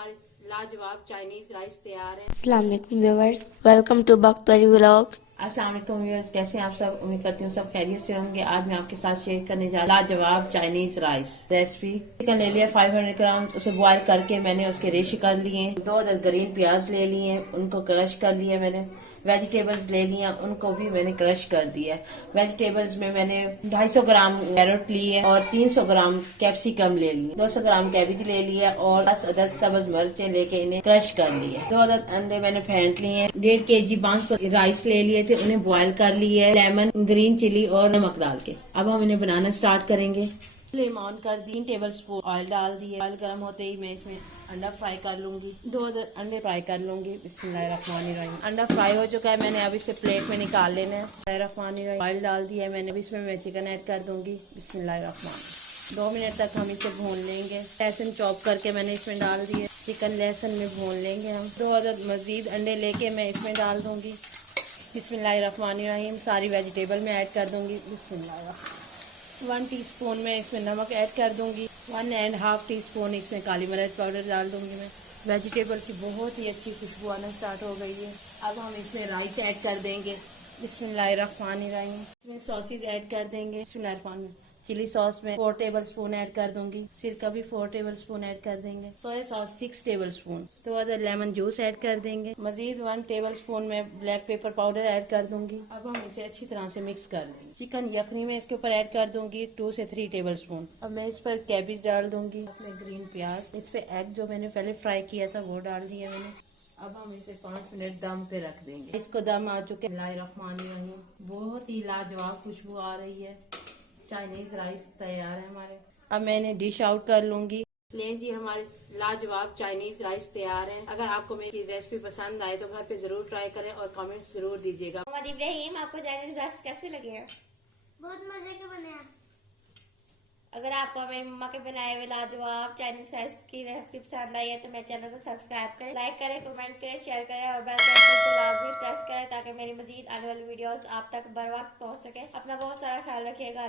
हमारे लाजवाब Chinese rice तैयार हैं। अस्सलाम वालेकुम व्यूअर्स, वेलकम टू बख्तरी व्लॉग। अस्सलाम वालेकुम व्यूअर्स, कैसे हैं आप सब? उम्मीद करती हूँ सब खैरियत से होंगे। आज मैं आपके साथ शेयर करने जा रही हूँ लाजवाब चाइनीज राइस रेसिपी। चिकन ले लिया 500 ग्राम, उसे बॉयल करके मैंने उसके रेशे कर लिए। 2 अदद ग्रीन प्याज ले लिए, उनको क्रश कर लिया मैंने। वेजिटेबल्स ले लिया, उनको भी मैंने क्रश कर दिया। वेजिटेबल्स में मैंने 250 ग्राम कैरेट ली है और 300 ग्राम कैप्सिकम ले ली, 200 ग्राम कैबेज ले लिया और 10 अदद सब्ज मिर्चें लेके इन्हें क्रश कर लिया। 2 अदद अंडे मैंने फेंट लिए। 1.5 kg बांसमती राइस ले लिए थे, उन्हें बॉयल कर लिया है लेमन, ग्रीन चिली और नमक डाल के। अब हम इन्हें बनाना स्टार्ट करेंगे। फ्लेम ऑन कर 3 टेबल स्पून ऑयल डाल दिए। ऑयल गर्म होते ही मैं इसमें अंडा फ्राई कर लूंगी। 2 अंडे फ्राई कर लूंगी। बिस्मिल्लाहिर्रहमानिर्रहीम। अंडा फ्राई हो चुका है, मैंने अब इसे प्लेट में निकाल लेना है। ऑयल डाल दिया है मैंने, अब इसमें मैं चिकन ऐड कर दूंगी। बिस्मिल्लाहिर्रहमानिर्रहीम। 2 मिनट तक हम इसे भून लेंगे। लहसुन चॉप करके मैंने इसमें डाल दिए। चिकन लहसुन में भून लेंगे हम। 2 अदद मजीद अंडे लेके मैं इसमें डाल दूंगी। बिस्मिल्लाहिर्रहमानिर्रहीम। सारी वेजिटेबल में ऐड कर दूंगी। बिस्मिल्लाहिर्रहमानिर्रहीम। 1 टीस्पून में इसमें नमक ऐड कर दूंगी। 1.5 टीस्पून इसमें काली मिर्च पाउडर डाल दूंगी मैं। वेजिटेबल की बहुत ही अच्छी खुशबू आना स्टार्ट हो गई है। अब हम इसमें राइस ऐड कर देंगे। बिस्मिल्लाहिर्रहमानिर्रहीम। इसमें सॉसेज ऐड कर देंगे। बिस्मिल्लाहिर्रहमानिर्रहीम। चिली सॉस में 4 टेबल स्पून ऐड कर दूंगी। सिरका भी 4 टेबल स्पून ऐड कर देंगे। Soya sauce 6 table spoon. 2 other lemon juice add कर देंगे। मजीद 1 टेबल स्पून में ब्लैक पेपर पाउडर ऐड कर दूंगी। अब हम इसे अच्छी तरह से मिक्स कर लेंगे। चिकन यखनी में इसके ऊपर ऐड कर दूंगी 2 से 3 टेबल स्पून। अब मैं इस पर कैबेज डाल दूंगी, अपने ग्रीन प्याज, इस पे एग जो मैंने पहले फ्राई किया था वो डाल दिया मैंने। अब हम इसे 5 मिनट दम पे रख देंगे। इसको दम आ चुके। बिस्मिल्लाहिर्रहमानिर्रहीम। बहुत ही लाजवाब खुशबू आ रही है। चाइनीज राइस तैयार है हमारे। अब मैं इन्हें डिश आउट कर लूंगी। लें जी, हमारे लाजवाब चाइनीज राइस तैयार हैं। अगर आपको मेरी रेसिपी पसंद आए तो घर पे जरूर ट्राई करें और कमेंट्स जरूर दीजिएगा। मोहम्मद इब्राहिम, आपको चाइनीज राइस कैसे लगे? बहुत मजे के बने हैं। अगर आपको मेरी मम्मा के बनाए हुए लाजवाब चाइनीज राइस की रेसिपी पसंद आई है तो मेरे चैनल को सब्सक्राइब करें, लाइक करें, कमेंट करें, शेयर करें और बेल आइकन को लाजमी प्रेस करें ताकि मेरी मजीद आने वाली वीडियोस आप तक बर वक्त पहुंच सके। अपना बहुत सारा ख्याल रखिएगा।